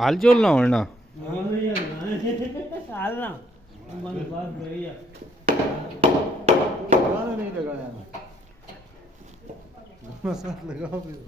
हाल जोल ना होना हाँ भैया हाल ना बंद बात भैया गाना नहीं लगाया साथ लगाओ फिर